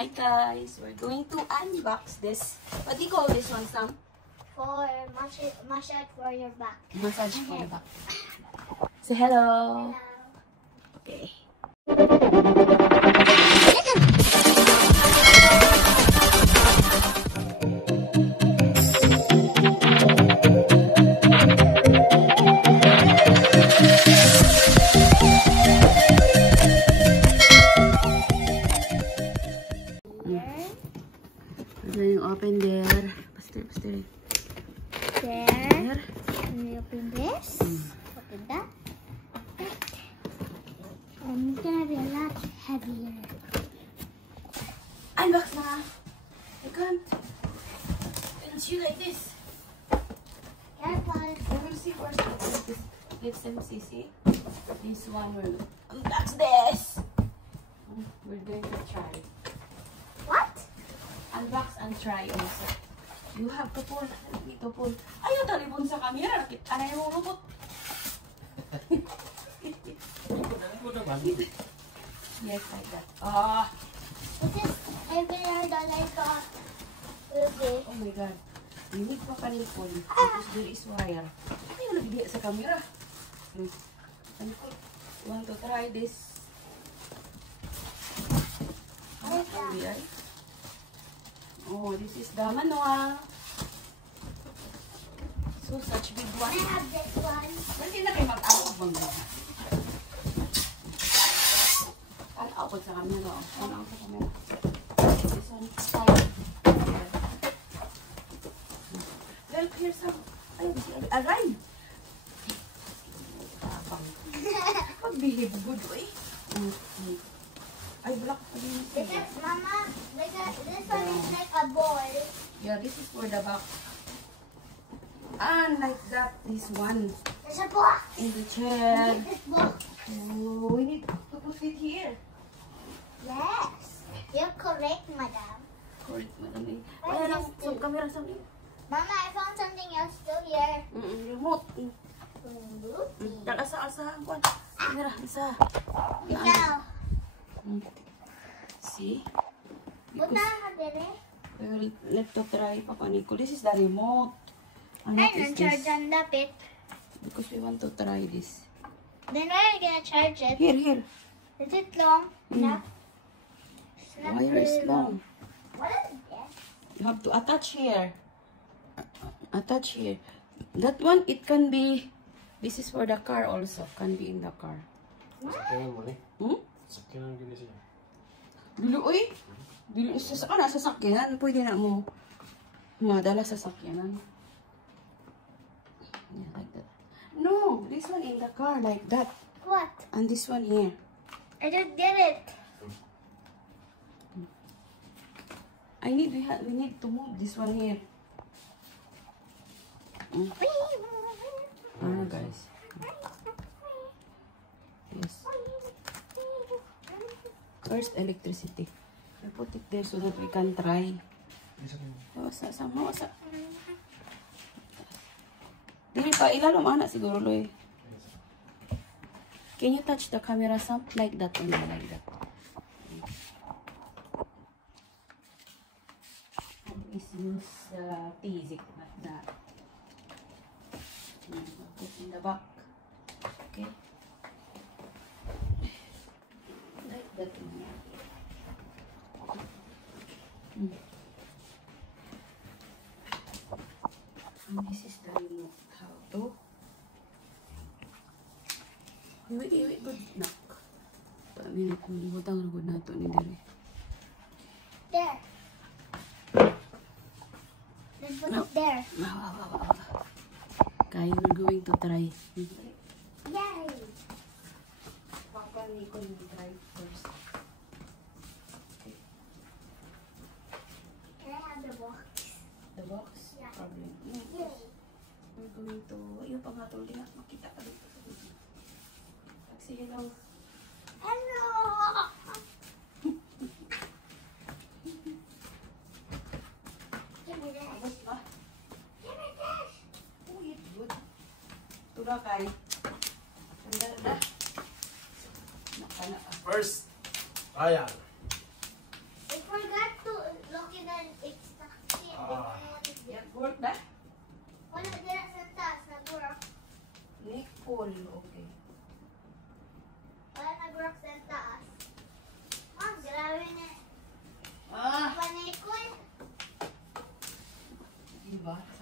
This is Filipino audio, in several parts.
Alright guys, we're going to unbox this. What do you call this one, Sam? For massage for your back. Massage for the back. Say hello. Hello. Okay. Open there. Pastor. There. Can you open this? Open that. And it's gonna be a lot heavier. Unbox na. You can't. It's you like this. Careful. We will see first. Let's see. This one will unbox this. We're going to try. What? Unbox and try also. You have to pull. Need to pull. Ayaw talibon sa camera. Anay mo robot. Yes, like that. This is heavier than I thought it would be. Oh my God. You need pa panipol. Because there is wire. Ayaw nagdiya sa camera. Panipol. You want to try this? Oh, this is the manual. So, such big one. I have this one. Hindi na kayo mag-awag bang gano'n. Awag sa camera. Awag sa camera. This one is fire. Well, here's some. Aray! Pag-behave good, eh. Ay, black pa din. Mama, this one is like a ball. Yeah, this is for the back. And like that, this one. There's a box. In the chair. This box. Oh, we need to put it here. Yes. You're correct, madam. Correct, madam. Wala lang sa camera sa akin. Mama, I found something else still here. Remote. Asa-asahan ko. Camera, isa. Ikaw. See? Put na dire. We will let to try, Papa Nico. This is the remote. And what is charge this? on the pit. Because we want to try this. Then where are you gonna charge it? Here. Is it long enough? Wire is long. What is this? You have to attach here. Attach here. That one, it can be. This is for the car also. Can be in the car. Sakyanan mo ni? Sakyanan gini siya. Dilo, oy. Dilo, nasa sakyanan. Pwede na mo madala sa sakyanan. Yeah, like that. No, this one in the car, like that. What? And this one here. I just did it. We need to move this one here. Guys. Yes. First, electricity. We put it there so that we can try. Wasa. Dili pa ilalom anak siguro loy. Can you touch the camera some like that only, like that? Please use the Tizik, not that. Put in the back. Okay. Like that. And this is the remote. How to? Iwi good nak. Minit mo butang na good nato ni dire. There. Let's put it there. Okay, we're going to try. Yay! Papa Nico will try first. Okay. Can I have the box? The box? Yeah. Problem. Yay! We're going to, yung pangatol din makita ka dito. Sige lang. Hello! Give me this. Abot ba? Give me this. Oh, it's good. Tura kay. Ganda. Nakana. First, ayan. I forgot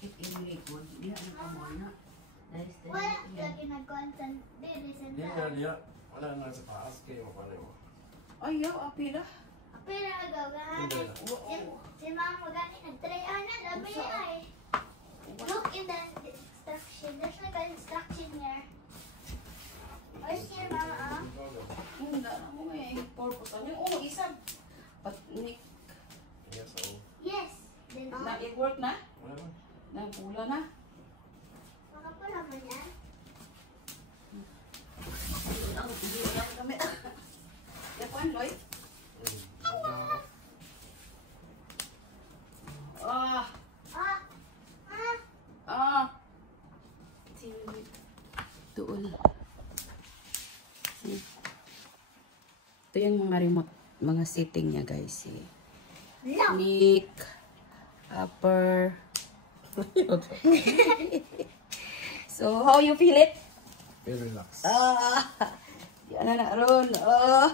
sakit yung likod. Hindi ano ka mo na. Dahil sa Wala likod yan. lagi nag-constant. Dili sa Hindi nga diya. Wala na sa taas kayo mapalay mo. Ayaw, apila. Pero nagawagahan. Si mama gani nag-try na. Dami ay. Look in the instruction. There's like an instruction here. Where's your mama? Hindi na mo may purpose. Ano yung isang? But, Nick, Yes, oo. Yes. Then on. nag-work na? Wala ba? Nagpula na? Makapula mo yan. Hindi lang kami. Yapan, Loy? Ah! Ah. Ah. Ah! Tuol. Ito yung mga remote, mga setting niya guys. Nick, upper. So, how you feel it? Very relax. Ah! Yan na ron. Ah!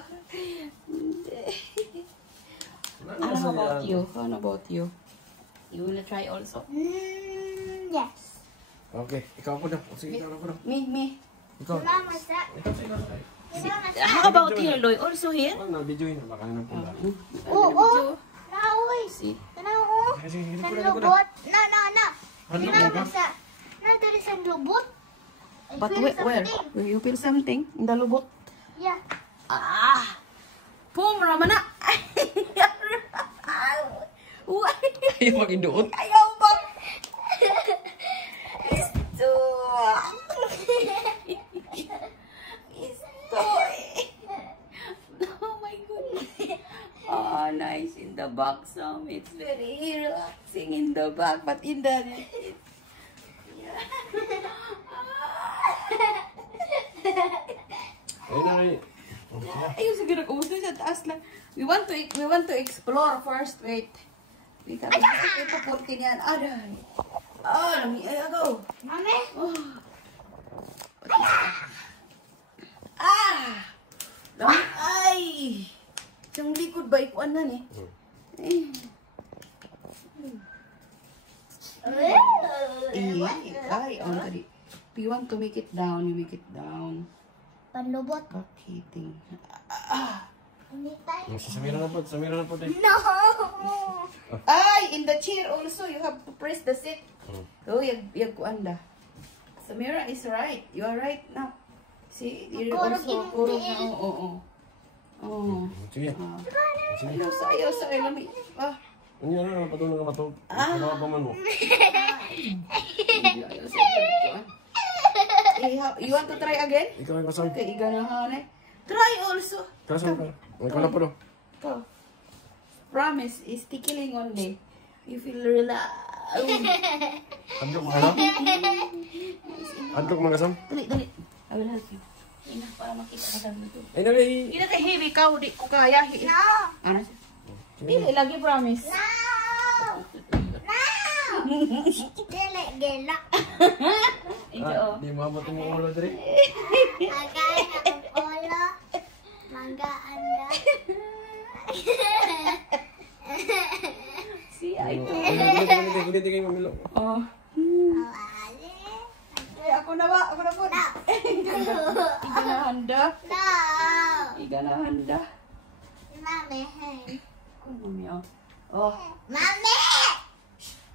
Ano about you? How about you? You wanna try also? Yes. Okay, ikaw po daw. Sige, ikaw na po daw. Me. Ikaw. Si mama sa. Ikaw, sige. Si mama sa. How about you, Loy? Also here? Wala na, video yun. Baka na pula. Oo. Nauwi. See? Tanaw. Sige, sige, Sa hindi ko na. lubot. Na. Ano Si ba mama ba? sa. Na dari sa lubot. I But feel where? something. Where you feel something? In the lubot? Yeah. Ah! Pum raman na! Ayaw mag-induot. Ayaw ba? Isto! Isto! Oh my goodness! Oh, nice in the back some. It's very relaxing in the back, but in the... Ayun na, ayun. Ayun, siguro kumusta sa taas lang. We want to explore first. Wait. We can ipapunti niyan. Aray. Ah, lami ay agaw. Mami. Oh. Ah! Lami ay. Yung likod ba ikuan na ni? Eh. Ay, on tadi. If you want to make it down, you make it down. Panlubot. Back hitting. Hindi tayo. Samira na po, Samira na po. No. Ay, in the chair also, you have to press the seat. Oh, yag kuanda. Samira is right. You are right now. See, you're Kurog also in kurog the na. Oo. Oo. Sige. Ah. Ayaw sa lami. Ah. Ano yan na, patulong ka matulog. Ano ka pa man mo? Ayaw sa kuan. You want to try again? Ikaw yung kasama. Okay, iganahan eh. Try also. Kasama ka. Ikaw na po daw. Go. Promise, is tickling only. You feel relaxed. Andok mo kasama? Andok mo kasama? Dali. I will help you. Ina, para makita ka sa dito. Ay, dali. Ina kay heavy ka, di ko kaya. No. Ano siya? Dili, lagi promise. No. Dili gela. Ito. Di mo abot yung ulo dali. Agay na polo. Manggaan na. Siya ito. Hindi kayo mamilo. Oh. Awali. Ay, ako na ba? Ako na po. Iganahanda. No. Iganahanda. Mami, hey. Oh, mami, oh. Oh. Mami!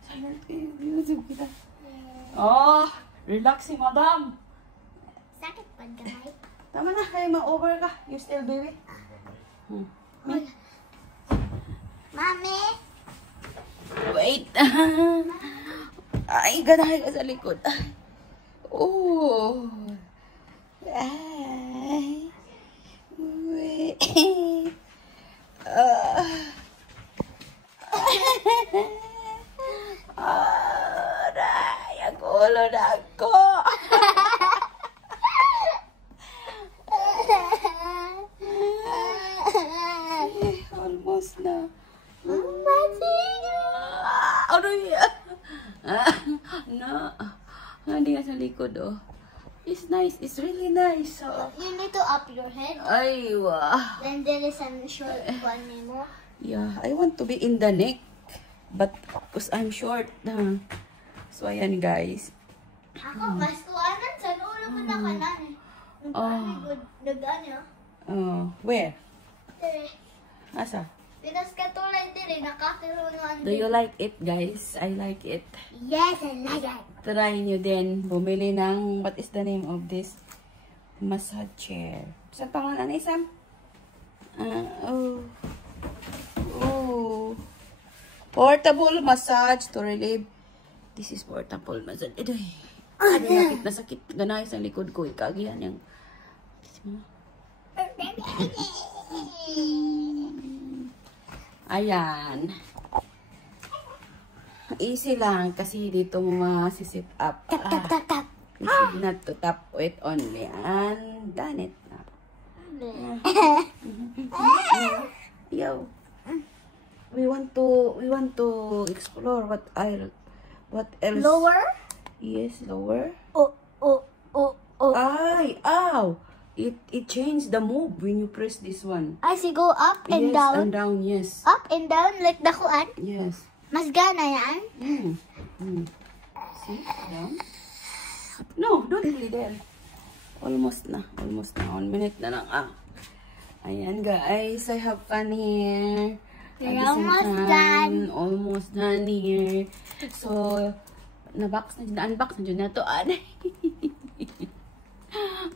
Silent kayo. Binusog kita. Oh. Relax si madam. Sakit pa gamay. Tama na, kayo ma-over ka. You still baby? Mami! Wait. Ay, ganahin ka sa likod. Oh. Ay. Wait. Aray, ang ulo na ako. Almost na. Ano yan? No. Hindi nga sa likod, oh. It's nice. It's really nice. Oh. You need to up your head. Ay, wow. Then there is some short one mo. Yeah, I want to be in the neck. But, because I'm short, So, ayan guys. Ako, mas kuanan sa ulo mo na kanan eh. Nagdaan yun. Where? Dire. Asa? Pinas katulad dire, nakakirungan. Do you like it, guys? I like it. Yes, I like it. Try nyo din. Bumili ng, what is the name of this? Massage chair. Saan pangalan ni Sam? Portable massage to relieve. This is portable massage. Ito eh. Nasakit. Ganay sa likod ko. Ikagihan yung... Ayan. Easy lang kasi dito masisip up. Tap. Easy not to tap it only. And done it na. Yo. We want to explore what else? Lower? Yes, lower. Oh. Ay, ow! It changed the move when you press this one. I see go up and Yes, down. and down, yes. Up and down like dakuan. Yes. Mas gana yan. See? Down. No, don't really there. Almost na. 1 minute na lang. Ayan guys, I have fun here. We're At the same almost time, done. Almost done here. So, unbox na dyan na to.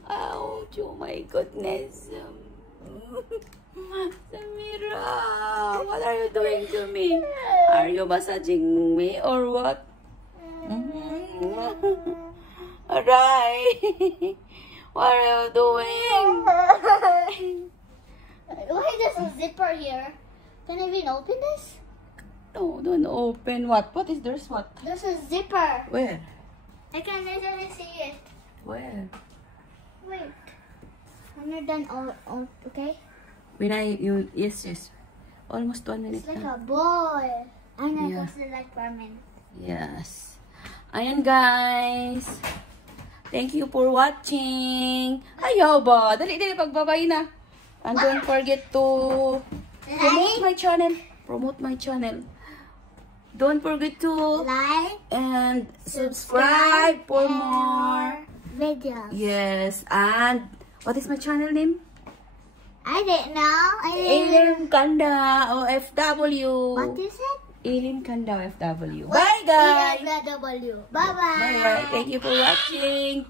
Ouch, oh my goodness. Samira, what are you doing to me? Are you massaging me or what? Alright. What are you doing? Why there's a zipper here? Can I even open this? No, don't open. What? What is there's what? There's a zipper. Where? I can easily see it. Where? Wait. When you're done, all okay? Yes. Almost 1 minute It's like na. a ball. I'm not Yeah. supposed to like for a minute. Yes. Ayan guys. Thank you for watching. Ayaw ba? Dali, pagbabay na. And don't forget to promote my channel. Promote my channel. Don't forget to Like and subscribe for more. videos. Yes. And what is my channel name? I didn't know. Alien Canda Ofw. What is it? Alien Canda Ofw. Bye guys. EFW. Bye-bye. Bye. Thank you for watching.